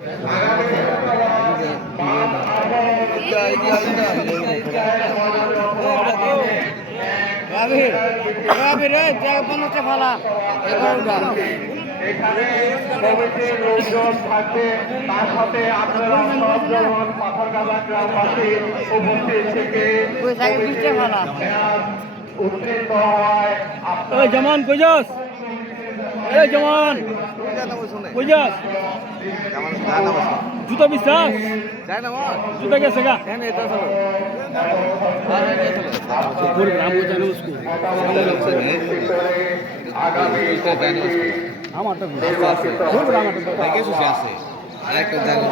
এখানে কমিটির লোকজন থাকবে, তার সাথে আপনারা সবজন পাথরগাছা গ্রামবাসী উপস্থিত থেকে উত্তীর্ণ হয়। যেমন কইজাস যেমন কইজাস জুতো বিশ্বাস জুতো গেছে গা আমারটা আছে আরেকটা জায়গা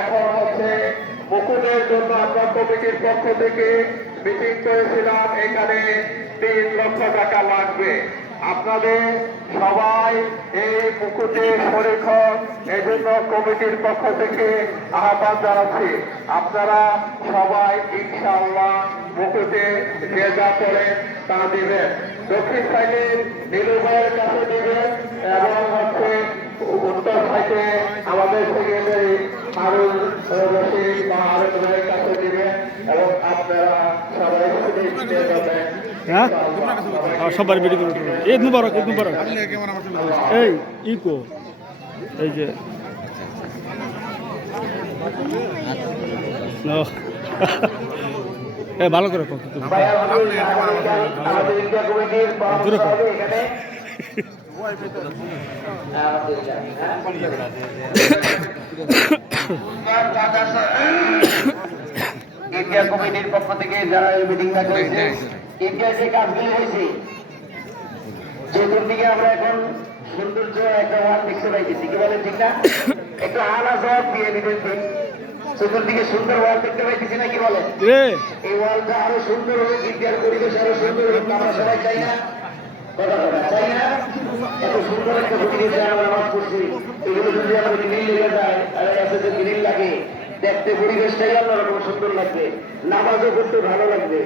এখন হচ্ছে মুকুটের জন্য আমরা কমিটির পক্ষ থেকে মিটিং করেছিলাম, এখানে 3 লক্ষ টাকা লাগবে। আপনাদের সবাই এই মুকুটে শরীক হন, এই জন্য কমিটির পক্ষ থেকে আহ্বান জানাচ্ছি। আপনারা সবাই ইনশাআল্লাহ মুকুটে যে যা করেন তা দিবেন। দক্ষিণ সাইডে নীলু ভাইয়ের কাছে দিবেন এবং হচ্ছে উত্তর সাইডে আমাদের সেক্রেটারি হারুন রশিদ বা হারুন ভাইয়ের কাছে দিবেন এবং আপনারা সবাই যাবেন। সবার বেড়ি করে ঈদ মুবারক, ঈদ মুবারক। এই ইকো এই যে ভালো করে ইন্ডিয়া কমিটির পক্ষ থেকে যারা এই মিটিংটা করেছে, ইন্ডিয়া যে কাজগুলি হয়েছে চতুর্দিকে আমরা এখন সৌন্দর্য একটা ওয়াল দেখতে পাইতেছি, কি বলেন ঠিক না? একটু আলা জবাব দিয়ে দিতেছি, চতুর্দিকে সুন্দর ওয়াল দেখতে পাইতেছি না, কি বলেন? এই ওয়ালটা আরো সুন্দর হোক, ইন্ডিয়ার পরিবেশ আরো সুন্দর হোক, আমরা সবাই চাই না? চাই না? এত সুন্দর একটা পরিবেশে আমরা নামাজ পড়ছি, এগুলো যদি আমার গ্রিল লেগে যায় আর কাছে যে গ্রিল লাগে, দেখতে পরিবেশটাই অন্যরকম সুন্দর লাগবে, নামাজও করতে ভালো লাগবে।